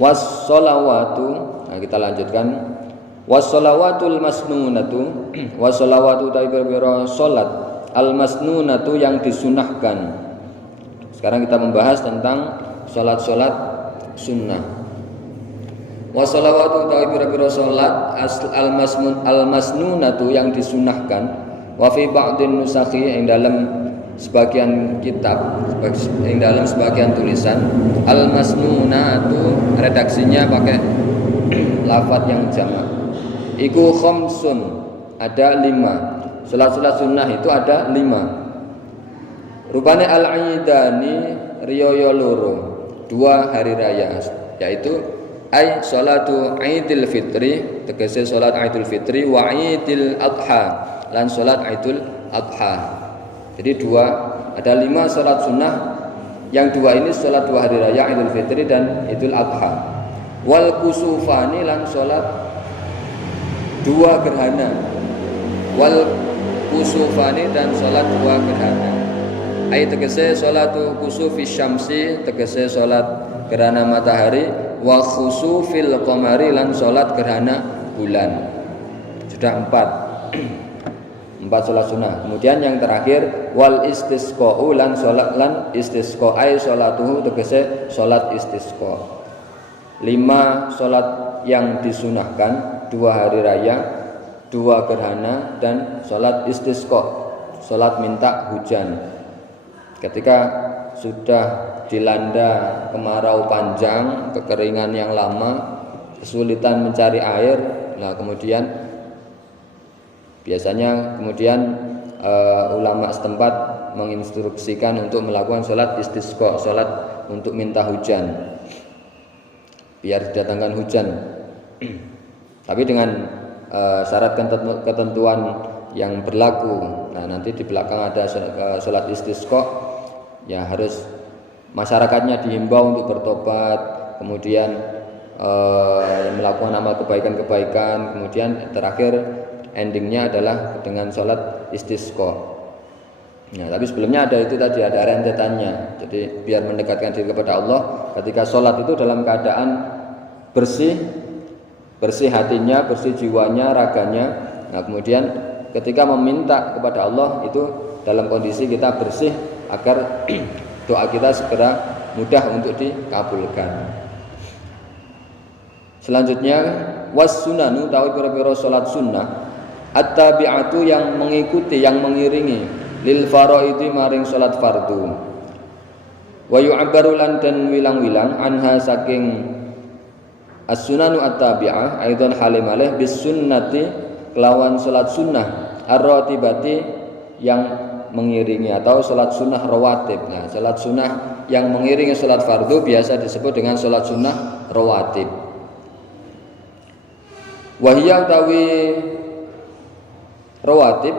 Was-sholawatu, nah kita lanjutkan. Was-sholawatul masnunatu, was-sholawatu ta'ibir sholat al-masnunatu yang disunahkan. Sekarang kita membahas tentang sholat-sholat sunnah. Was-sholawatu ta'ibir sholat al-masnunatu yang disunahkan. Wa fi ba'din nusakhi yang dalam sebagian kitab, yang dalam sebagian tulisan al-masnunatu redaksinya pakai lafadz yang jamak. Iku khamsun, ada 5. Salat-salat sunnah itu ada 5. Rupane al-aidani riyo loro, 2 hari raya, yaitu ai salatu Idul Fitri, tegese salat Idul Fitri, wa Idul Adha, lan salat Idul Adha. Jadi 2, ada 5 salat sunnah, yang 2 ini salat 2 hari raya Idul Fitri dan Idul Adha. Wal kusufani, lan salat 2 gerhana. Wal kusufani, dan salat 2 gerhana. Ai tegese salatu kusufi syamsi, tegese salat gerhana matahari, wa khusufil qamari, lan salat gerhana bulan. Sudah 4 salat sunnah. Kemudian yang terakhir wal istisqa'u, lan salat lan istisqa, ai salatuhu tegese salat istisqa. 5 salat yang disunahkan, 2 hari raya, 2 gerhana, dan salat istisqa, salat minta hujan. Ketika sudah dilanda kemarau panjang, kekeringan yang lama, kesulitan mencari air, nah kemudian biasanya ulama setempat menginstruksikan untuk melakukan salat istisqa, salat untuk minta hujan, biar didatangkan hujan. Tapi dengan syarat ketentuan yang berlaku. Nah, nanti di belakang ada salat istisqa, ya harus masyarakatnya dihimbau untuk bertobat, kemudian melakukan amal kebaikan-kebaikan, kemudian terakhir endingnya adalah dengan salat istisqa. Nah, tapi sebelumnya ada itu tadi, ada rentetannya. Jadi biar mendekatkan diri kepada Allah, ketika salat itu dalam keadaan bersih hatinya, bersih jiwanya, raganya. Nah, kemudian ketika meminta kepada Allah itu dalam kondisi kita bersih, agar doa kita segera mudah untuk dikabulkan. Selanjutnya was sunanu, tahu pira-pira salat sunnah, at-tabi'atu yang mengikuti, yang mengiringi, lil faraidi maring salat fardu. Wa yu'abbaru lan dan wilang-wilang anha saking as-sunanu at-tabi'ah aidan halimalih bis sunnati kelawan salat sunnah ar-ratibati yang mengiringi, atau salat sunnah rawatib. Nah, salat sunnah yang mengiringi salat fardu biasa disebut dengan salat sunnah rawatib. Wahiyya utawi rawatib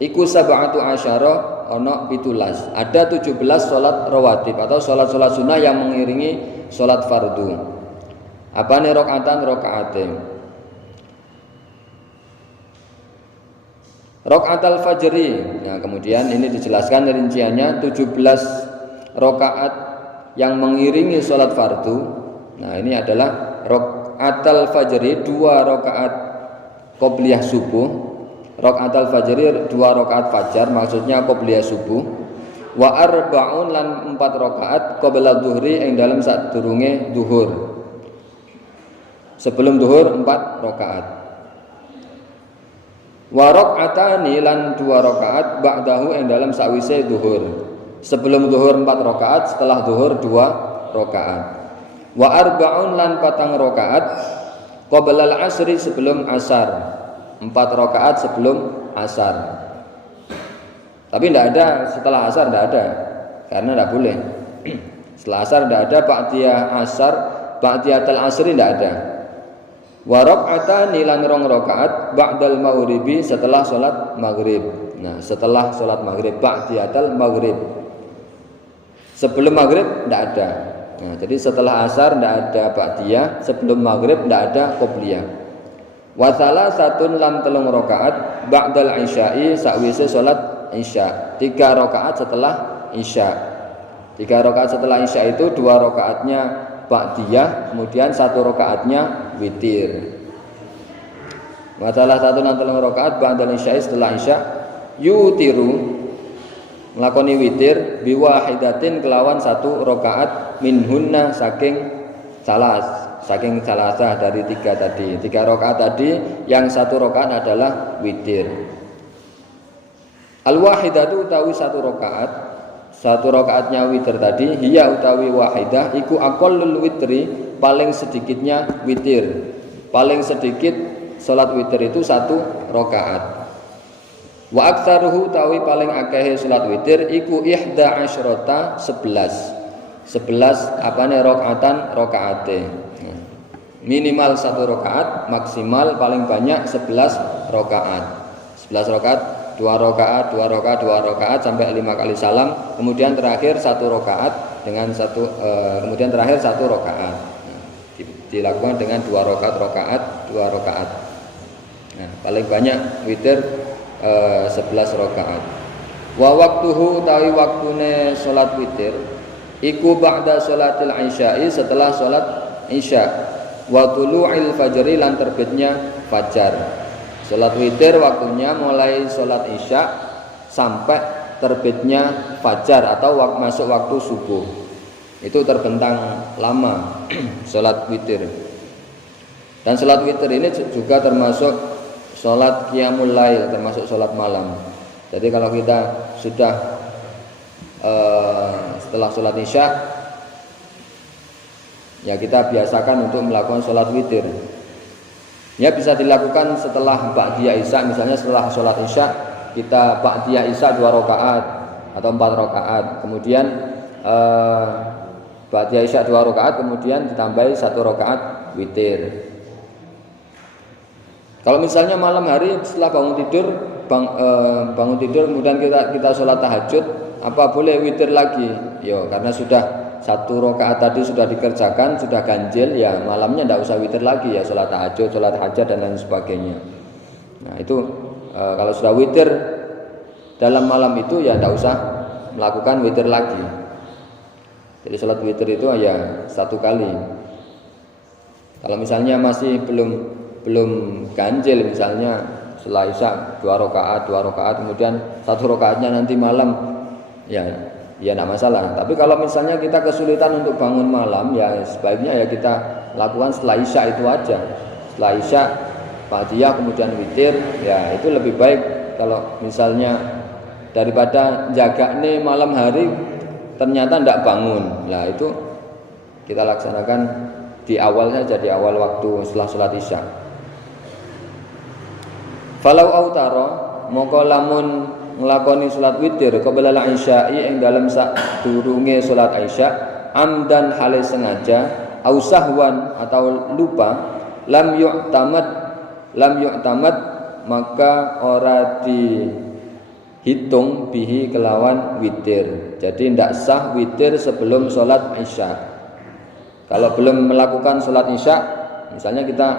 iku sab'atu asyara, ana 17. Ada 17 salat rawatib atau salat-salat sunnah yang mengiringi salat fardu. Apane rakaatan rakaatin. Rakaat al-fajri. Nah, kemudian ini dijelaskan rinciannya 17 rakaat yang mengiringi salat fardu. Nah, ini adalah rakaat al-fajri, 2 rakaat qobliyah subuh. Rakaat al-fajri 2 rakaat fajar, maksudnya qobliyah subuh. Wa arba'un lan 4 rakaat qabla dhuhri ing dalam sadurunge zuhur. Sebelum zuhur 4 rakaat. Wa rak'atani lan 2 rakaat ba'dahu ing dalam sawise zuhur. Sebelum zuhur 4 rakaat, setelah zuhur 2 rakaat. Wa arba'un lan 4 rakaat qabla al-asri sebelum asar. 4 rakaat sebelum asar. Tapi tidak ada setelah asar, tidak ada, karena tidak boleh. Setelah asar tidak ada, ba'diyah asar, ba'diyatul asri tidak ada. Wa rak'atani lan 2 rakaat ba'dal maghribi setelah salat maghrib. Nah, setelah salat maghrib, ba'diyatul maghrib. Sebelum maghrib tidak ada. Nah, jadi setelah asar tidak ada ba'diyah, sebelum maghrib tidak ada qobliyah. Wa salasatun lan 3 rakaat ba'dal isya'i sakwise salat isya. 3 rakaat setelah isya. 3 rakaat setelah isya itu 2 rakaatnya ba'diyah, kemudian 1 rakaatnya witir. Masalah 1 lan 3 rakaat ba'dal isya setelah isya yutiru nglakoni witir biwahidatin kelawan 1 rakaat minhunna saking salasah dari 3 tadi. 3 rakaat tadi yang 1 rakaat adalah witir. Al-wahidatu utawi 1 rakaat, 1 rakaatnya witir tadi, hiya utawi wahidah iku aqallul witri, paling sedikitnya witir. Paling sedikit salat witir itu 1 rakaat. Wa aktsaruhu utawi paling akeh salat witir iku 11 apane rakaate. Minimal 1 rakaat, maksimal paling banyak 11 rakaat. 11 rakaat, 2 rakaat, 2 rakaat, 2 rakaat sampai 5 kali salam, kemudian terakhir 1 rakaat dengan kemudian terakhir 1 rakaat. Dilakukan dengan 2 rakaat, 2 rakaat. Nah, paling banyak witir 11 rakaat. Wa waqtuhu tawi waktune salat witir iku ba'da sholatil isya'i, setelah salat isya. Wa tulu'il fajri lan terbitnya fajar. Salat witir waktunya mulai salat isya sampai terbitnya fajar atau masuk waktu subuh. Itu terbentang lama salat witir. Dan salat witir ini juga termasuk salat qiyamul lail, termasuk salat malam. Jadi kalau kita sudah setelah salat isya, ya kita biasakan untuk melakukan sholat witir. Ya bisa dilakukan setelah ba'diyah isya, misalnya setelah sholat isya kita ba'diyah isya 2 rakaat atau 4 rakaat, kemudian ba'diyah isya 2 rakaat, kemudian ditambahi 1 rakaat witir. Kalau misalnya malam hari setelah bangun tidur kemudian kita sholat tahajud, apa boleh witir lagi? Yo, karena sudah 1 rakaat tadi sudah dikerjakan, sudah ganjil, ya malamnya tidak usah witir lagi, ya sholat tahajud, sholat hajat dan lain sebagainya. Nah itu kalau sudah witir dalam malam itu ya tidak usah melakukan witir lagi. Jadi sholat witir itu ya 1 kali. Kalau misalnya masih belum ganjil, misalnya setelah isya 2 rakaat, kemudian 1 rakaatnya nanti malam, ya tidak masalah. Tapi kalau misalnya kita kesulitan untuk bangun malam, ya sebaiknya ya kita lakukan setelah isya itu aja. Setelah isya ba'diyah kemudian witir, ya itu lebih baik. Kalau misalnya daripada jaga nih malam hari ternyata tidak bangun, lah itu kita laksanakan di awal saja, di awal waktu setelah sholat isya. Falau autaro moko lamun nglakoni salat witir qabla al-isya'i ing dalem sadurunge salat isya amdan hale sengaja au sahwan atau lupa lam yu'tamad maka ora dihitung bihi kelawan witir. Jadi tidak sah witir sebelum salat isya. Kalau belum melakukan salat isya, misalnya kita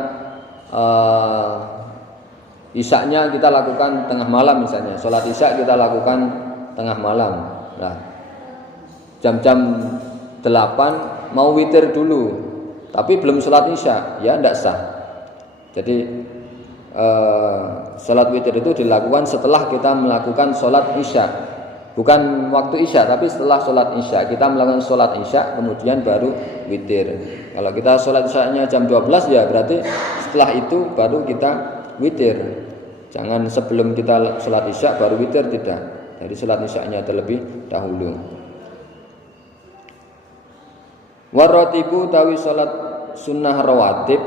isyaknya kita lakukan tengah malam, misalnya sholat isya kita lakukan tengah malam. Nah, jam-jam 8 mau witir dulu, tapi belum sholat isya, ya tidak sah. Jadi sholat witir itu dilakukan setelah kita melakukan sholat isya, bukan waktu isya, tapi setelah sholat isya kita melakukan sholat isya kemudian baru witir. Kalau kita sholat isyanya jam 12, ya berarti setelah itu baru kita witir. Jangan sebelum kita sholat isya baru witir, tidak. Jadi sholat isyanya terlebih dahulu. Waratibu tawi sholat sunnah rawatib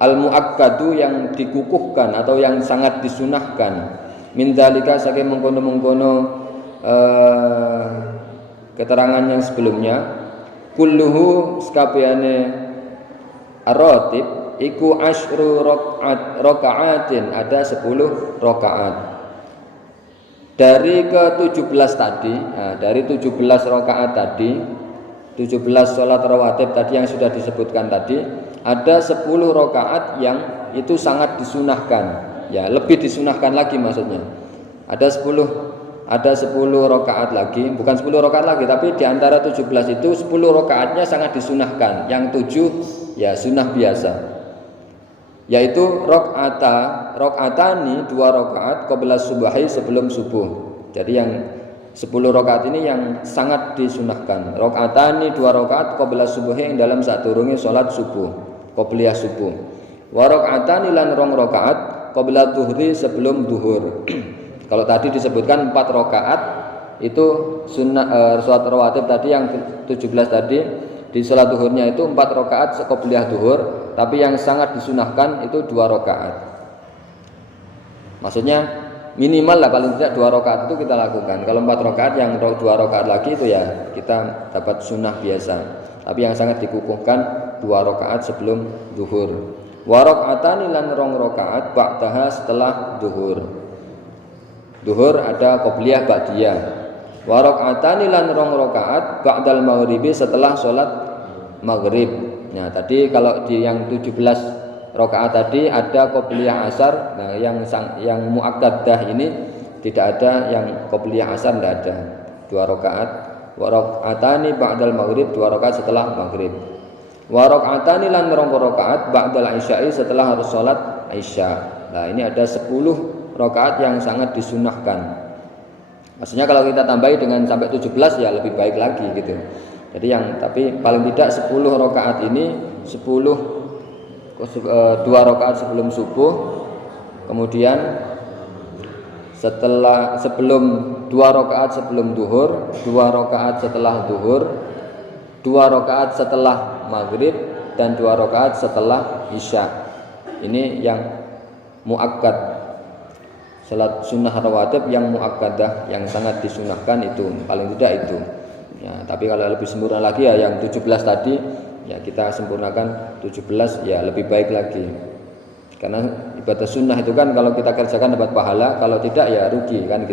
al-muakkadu yang dikukuhkan atau yang sangat disunahkan. Min dzalika saking mengkono-mengkono keterangan yang sebelumnya, kulluhu sekabehane ar-ratib iku asyru raka'atin, ada 10 rakaat. Dari ke-17 tadi, dari 17 rakaat tadi, 17 sholat rawatib tadi yang sudah disebutkan tadi, ada 10 rakaat yang itu sangat disunahkan. Ya, lebih disunahkan lagi maksudnya. Ada 10 ada 10 rakaat lagi, bukan 10 rakaat lagi, tapi di antara 17 itu 10 rakaatnya sangat disunahkan. Yang 7 ya sunnah biasa. Yaitu rakaatani 2 rakaat qabla subahi sebelum subuh. Jadi yang 10 rakaat ini yang sangat disunahkan. Rakaatani 2 rakaat qabla subuhi yang dalam saat turunnya salat subuh, qobliyah subuh. Wa rakaatani lan rong rakaat qabla dhuhri sebelum duhur. Kalau tadi disebutkan 4 rakaat itu sunnah salat rawatib tadi yang 17 tadi, di salat duhurnya itu 4 rakaat qobliyah duhur, tapi yang sangat disunahkan itu 2 rakaat. Maksudnya minimal lah paling tidak 2 rakaat itu kita lakukan. Kalau 4 rakaat yang 2 rakaat lagi itu ya kita dapat sunnah biasa. Tapi yang sangat dikukuhkan 2 rakaat sebelum duhur. Wa rakaatani lan rong rakaat ba'daha setelah duhur. Duhur ada qobliyah ba'diyah. Wa rakaatani lan rong rakaat ba'dal maghribi setelah sholat maghrib. Nah, tadi kalau di yang 17 rakaat tadi ada qobliyah asar. Nah, yang muakkadah ini tidak ada, yang qobliyah asar tidak ada. 2 rakaat. Wa rakaatani ba'dal maghrib, 2 rakaat setelah maghrib. Wa rakaatani lan rong rakaat ba'dal isya'i setelah harus sholat isya. Nah, ini ada 10 rakaat yang sangat disunahkan. Maksudnya kalau kita tambahi dengan sampai 17 ya lebih baik lagi gitu. Jadi tapi paling tidak 10 rakaat ini 2 rakaat sebelum subuh, kemudian sebelum 2 rakaat sebelum duhur, 2 rakaat setelah duhur, 2 rakaat setelah maghrib, dan 2 rakaat setelah isya. Ini yang muakkad. Salat sunnah rawatib yang muakkadah yang sangat disunahkan itu paling tidak itu. Ya, tapi kalau lebih sempurna lagi ya yang 17 tadi ya kita sempurnakan 17 ya lebih baik lagi. Karena ibadah sunnah itu kan kalau kita kerjakan dapat pahala, kalau tidak ya rugi kan gitu.